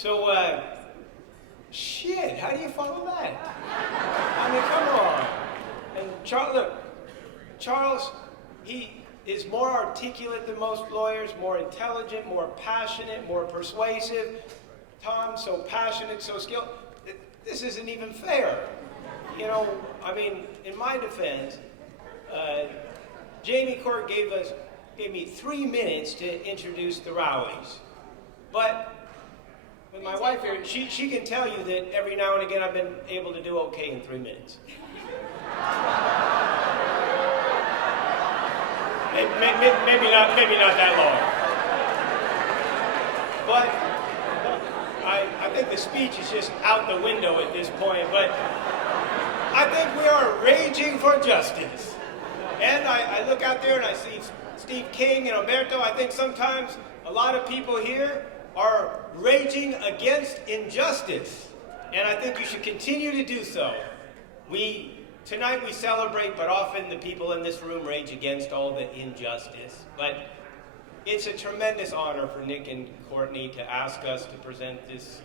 So, shit, how do you follow that? I mean, come on. And Charles, he is more articulate than most lawyers, more intelligent, more passionate, more persuasive. Tom, so passionate, so skilled. This isn't even fair. You know, I mean, in my defense, Jamie Court gave me 3 minutes to introduce the Rowleys. But with my wife here, she can tell you that every now and again I've been able to do okay in 3 minutes. Maybe not that long. But I think the speech is just out the window at this point. But I think we are raging for justice. And I look out there and I see Steve King and Alberto. I think sometimes a lot of people here are raging against injustice. And I think you should continue to do so. Tonight we celebrate, but often the people in this room rage against all the injustice. But it's a tremendous honor for Nick and Courtney to ask us to present this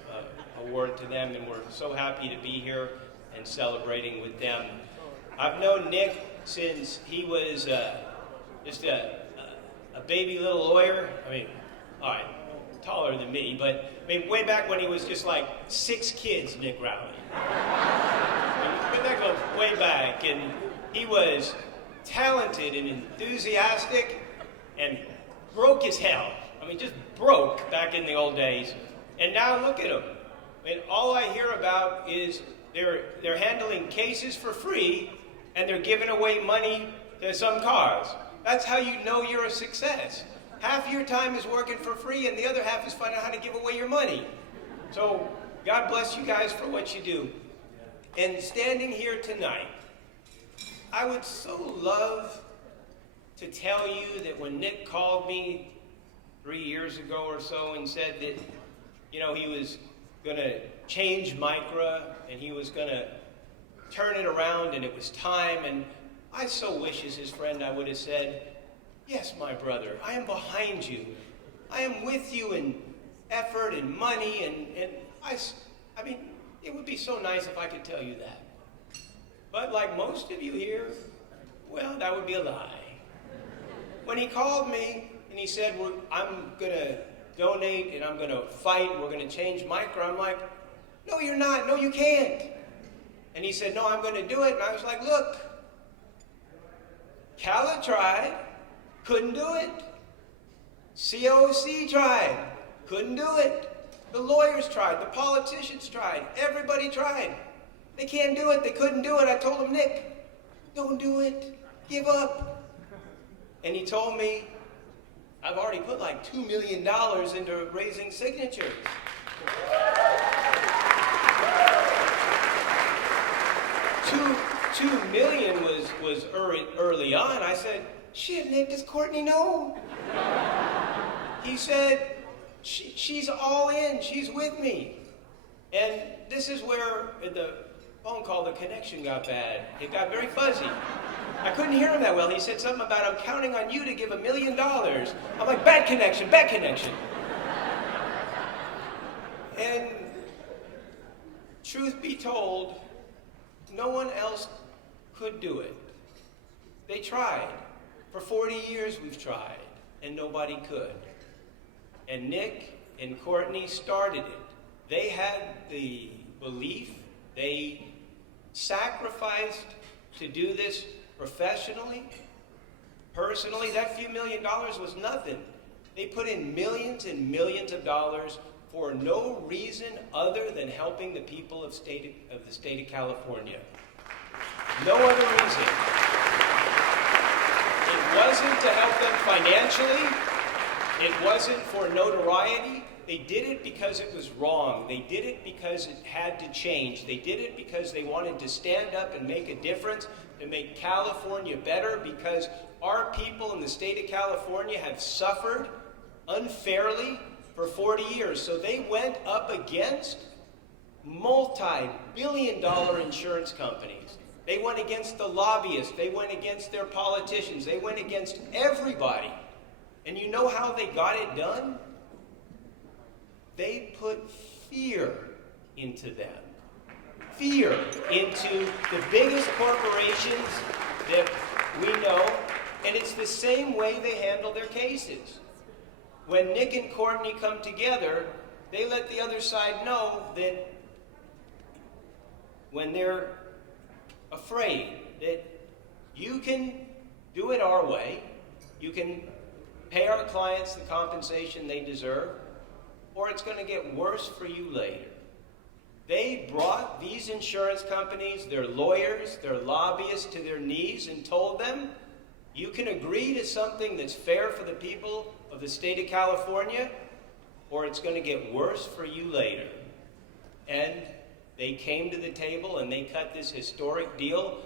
award to them, and we're so happy to be here and celebrating with them. I've known Nick since he was just a baby little lawyer. I mean, all right, taller than me, but I mean, way back when he was just like 6 kids, Nick Rowley. But that goes way back, and he was talented and enthusiastic and broke as hell. I mean, just broke back in the old days. And now look at him. I mean, all I hear about is they're handling cases for free and they're giving away money to some cause. That's how you know you're a success. Half your time is working for free and the other half is finding out how to give away your money. So God bless you guys for what you do. And standing here tonight, I would so love to tell you that when Nick called me 3 years ago or so and said that, you know, he was going to change Micra and he was going to turn it around and it was time, and I so wish as his friend I would have said, yes, my brother, I am behind you. I am with you in effort and money, and I mean, it would be so nice if I could tell you that. But like most of you here, well, that would be a lie. When he called me and he said, I'm going to donate and I'm going to fight and we're going to change Micra, I'm like, no, you're not. No, you can't. And he said, no, I'm going to do it. And I was like, look, Cala tried, couldn't do it. COC tried, couldn't do it. The lawyers tried, the politicians tried, everybody tried. They can't do it, they couldn't do it. I told him, Nick, don't do it, give up. And he told me, I've already put like $2 million into raising signatures. $2 million was early on. I said, shit, Nick, does Courtney know? He said, she's all in, she's with me. And this is where the phone call, the connection got bad. It got very fuzzy. I couldn't hear him that well. He said something about, I'm counting on you to give $1 million. I'm like, bad connection, bad connection. And truth be told, no one else could do it. They tried. For 40 years we've tried, and nobody could. And Nick and Courtney started it. They had the belief, they sacrificed to do this professionally, personally. That few $1 million was nothing. They put in millions and millions of dollars for no reason other than helping the people of the state of California. No other reason. It wasn't to help them financially. It wasn't for notoriety. They did it because it was wrong. They did it because it had to change. They did it because they wanted to stand up and make a difference, to make California better, because our people in the state of California have suffered unfairly for 40 years. So they went up against multi-billion-dollar insurance companies. They went against the lobbyists. They went against their politicians. They went against everybody. And you know how they got it done? They put fear into them. Fear into the biggest corporations that we know, and it's the same way they handle their cases. When Nick and Courtney come together, they let the other side know that when they're afraid that you can do it our way, you can pay our clients the compensation they deserve, or it's going to get worse for you later. They brought these insurance companies, their lawyers, their lobbyists to their knees and told them, you can agree to something that's fair for the people of the state of California, or it's going to get worse for you later. And they came to the table and they cut this historic deal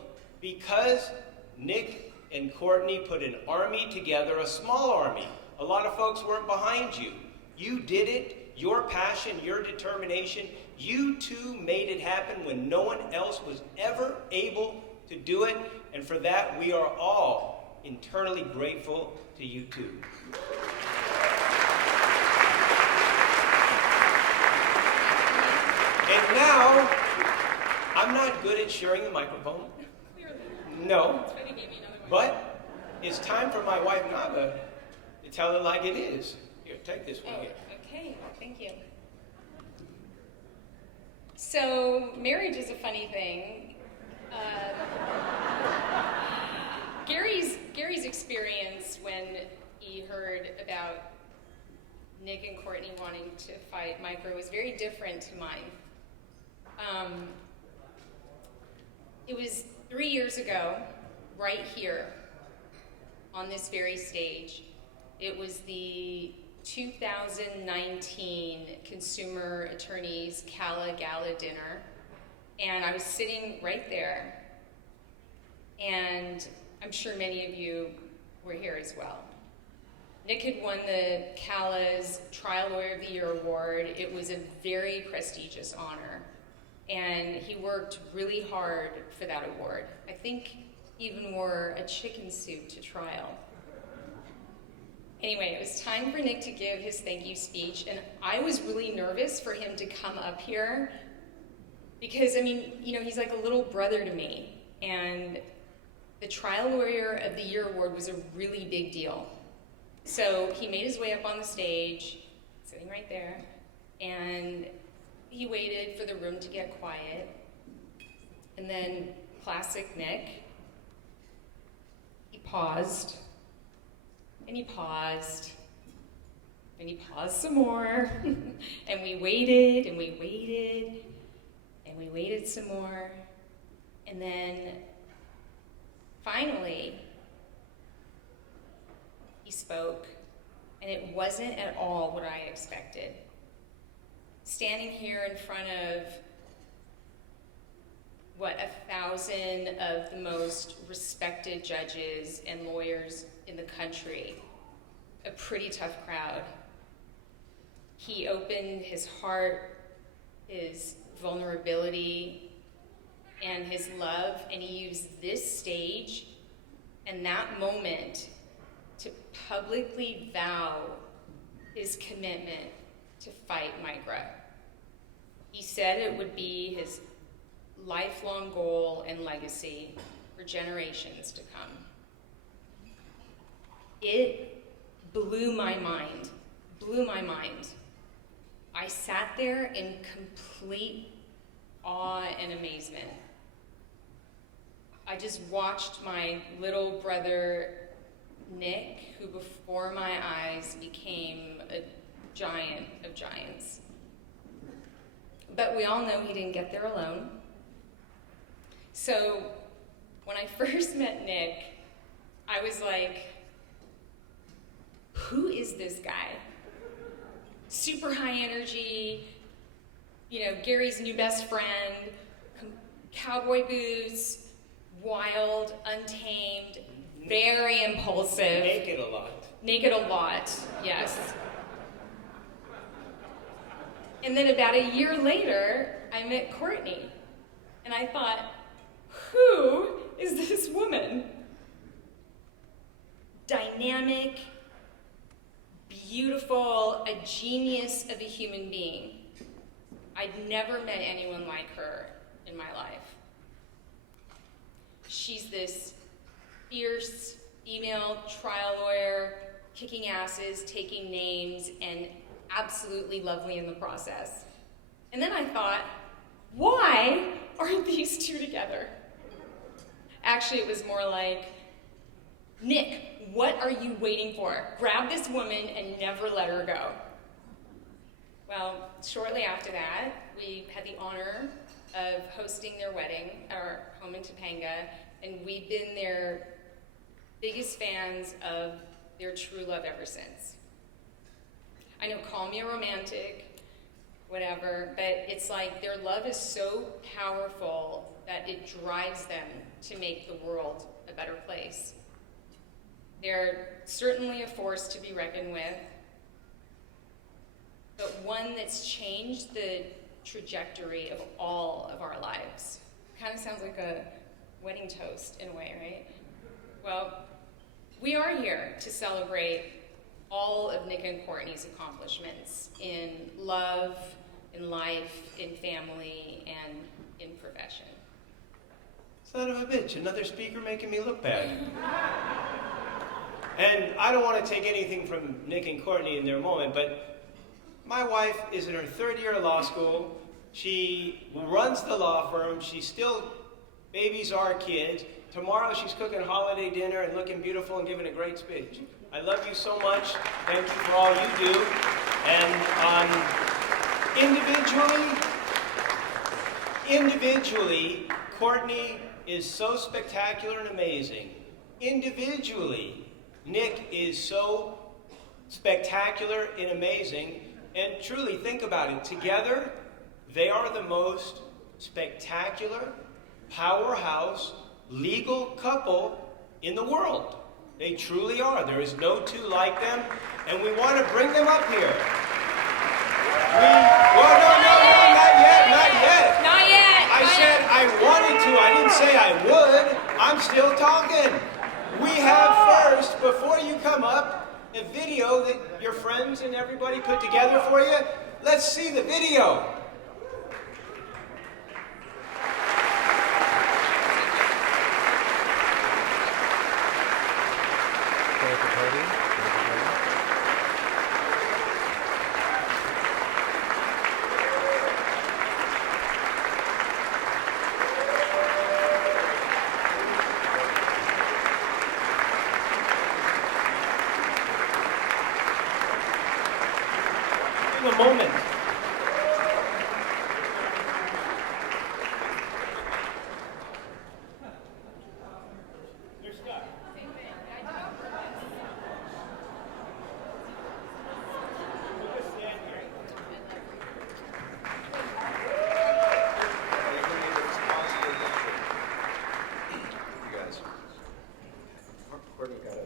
because Nick and Courtney put an army together, a small army. A lot of folks weren't behind you. You did it, your passion, your determination. You too made it happen when no one else was ever able to do it. And for that, we are all internally grateful to you too. And now, I'm not good at sharing the microphone. No. But it's time for my wife, Nava, to tell it like it is. Here, take this one here. Okay, thank you. So, marriage is a funny thing. Gary's experience when he heard about Nick and Courtney wanting to fight Micro was very different to mine. It was 3 years ago, right here, on this very stage. It was the 2019 Consumer Attorneys Gala Dinner, and I was sitting right there, and I'm sure many of you were here as well. Nick had won the Cala's Trial Lawyer of the Year award. It was a very prestigious honor, and he worked really hard for that award. I think even wore a chicken suit to trial. Anyway, it was time for Nick to give his thank you speech, and I was really nervous for him to come up here because, I mean, you know, he's like a little brother to me, and the Trial Lawyer of the Year award was a really big deal. So he made his way up on the stage, sitting right there, and he waited for the room to get quiet, and then classic Nick, he paused, and he paused, and he paused some more, and we waited, and we waited, and we waited some more, and then finally, he spoke, and it wasn't at all what I expected. Standing here in front of 1,000 of the most respected judges and lawyers in the country, a pretty tough crowd. He opened his heart, his vulnerability, and his love, and he used this stage and that moment to publicly vow his commitment to fight Micro. He said it would be his lifelong goal and legacy for generations to come. It blew my mind, I sat there in complete awe and amazement. I just watched my little brother, Nick, who before my eyes became a giant of giants. But we all know he didn't get there alone. So when I first met Nick, I was like, who is this guy? Super high energy, you know, Gary's new best friend, cowboy boots, wild, untamed, very impulsive. Naked a lot. Naked a lot, yes. And then about a year later, I met Courtney. And I thought, who is this woman? Dynamic, beautiful, a genius of a human being. I'd never met anyone like her in my life. She's this fierce female trial lawyer, kicking asses, taking names, and absolutely lovely in the process. And then I thought, why aren't these two together? Actually, it was more like, Nick, what are you waiting for? Grab this woman and never let her go. Well, shortly after that, we had the honor of hosting their wedding at our home in Topanga, and we've been their biggest fans of their true love ever since. I know, call me a romantic, whatever, but it's like their love is so powerful that it drives them to make the world a better place. They're certainly a force to be reckoned with, but one that's changed the trajectory of all of our lives. Kind of sounds like a wedding toast in a way, right? Well, we are here to celebrate all of Nick and Courtney's accomplishments in love, in life, in family, and in profession. Son of a bitch, another speaker making me look bad. And I don't want to take anything from Nick and Courtney in their moment, but my wife is in her third year of law school. She runs the law firm. She still babies our kids. Tomorrow she's cooking holiday dinner and looking beautiful and giving a great speech. I love you so much. Thank you for all you do. And individually, Courtney is so spectacular and amazing. Individually, Nick is so spectacular and amazing. And truly, think about it. Together, they are the most spectacular, powerhouse, legal couple in the world. They truly are. There is no two like them, and we want to bring them up here. Well, no, not yet. Not yet. I said I wanted to. I didn't say I would. I'm still talking. We have first, before you come up, a video that your friends and everybody put together for you. Let's see the video. A moment. You're stuck. We'll just stand here. You guys. Courtney got